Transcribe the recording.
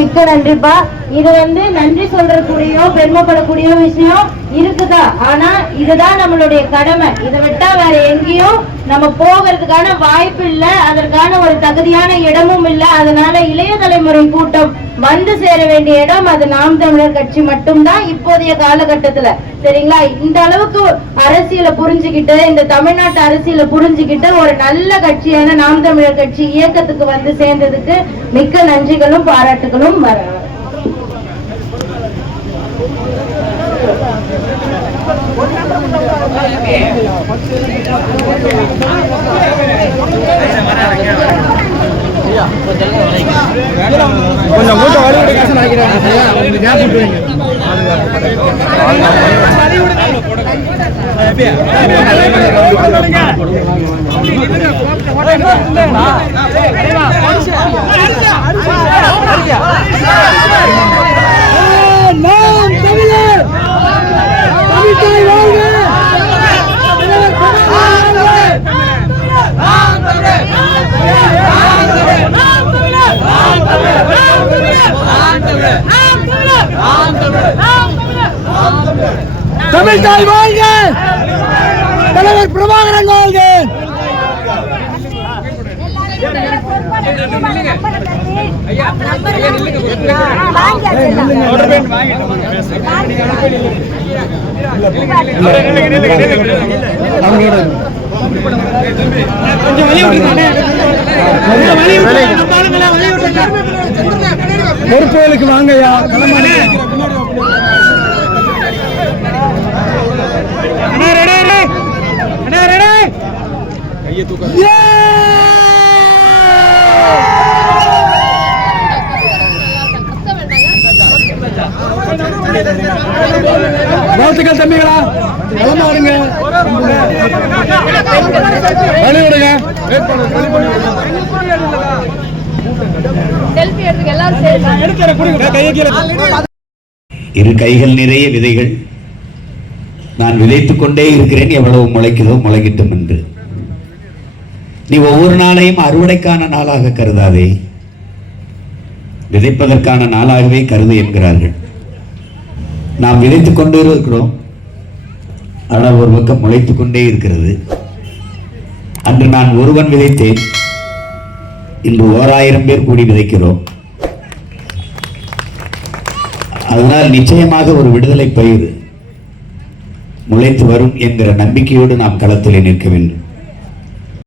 மிக்க நன்றிப்பா. இது நன்றி சொல்றக்கூடிய பெருமைப்படக்கூடிய விஷயம் இருக்குதா, ஆனா இதுதான் நம்மளுடைய கடமை. இதை விட்டா வேற எங்கேயும் நம்ம போகிறதுக்கான வாய்ப்பு இல்லை, அதற்கான ஒரு தகுதியான இடமும் இல்லை. அதனால இளைய தலைமுறை கூட்டம் வந்து சேர வேண்டிய இடம் அது நாம் தமிழர் கட்சி மட்டும்தான் இப்போதைய காலகட்டத்துல. சரிங்களா? இந்த அளவுக்கு அரசியலை புரிஞ்சுக்கிட்டு, இந்த தமிழ்நாட்டு அரசியலை புரிஞ்சுக்கிட்டு ஒரு நல்ல கட்சியான நாம் தமிழர் கட்சி இயக்கத்துக்கு வந்து சேர்ந்ததுக்கு மிக்க நன்றிகளும் பாராட்டுகளும். கொஞ்சம் கூட்டம் வழி தமிழ் தாய் வாழ்க, தலைவர் பிரபாகரன் வாழ்க. பொறுப்புகளுக்கு வாங்கய்யா. வாழ்த்துக்கள் தம்பிகளா, நலமாடுங்க, வழிவிடுங்க. இரு கைகள் நிறைய விதைகள், நான் விதைத்துக் கொண்டே இருக்கிறேன், எவ்வளவு முளைக்குதோ முளைக்கட்டும் என்று. நீ ஒவ்வொரு நாளையும் அறுவடைக்கான நாளாக கருதாதே, விதைப்பதற்கான நாளாகவே கருது என்கிறார்கள். நாம் விதைத்துக் கொண்டே இருக்கிறோம், ஆனால் ஒரு பக்கம் முளைத்துக் கொண்டே இருக்கிறது. அன்று நான் ஒருவன் விதைத்தேன், இன்று 1000 பேர் கூடி விதைக்கிறோம். அதனால் நிச்சயமாக ஒரு விடுதலை பயிர் முளைத்து வரும் என்கிற நம்பிக்கையோடு நாம் களத்தில் நிற்க வேண்டும்.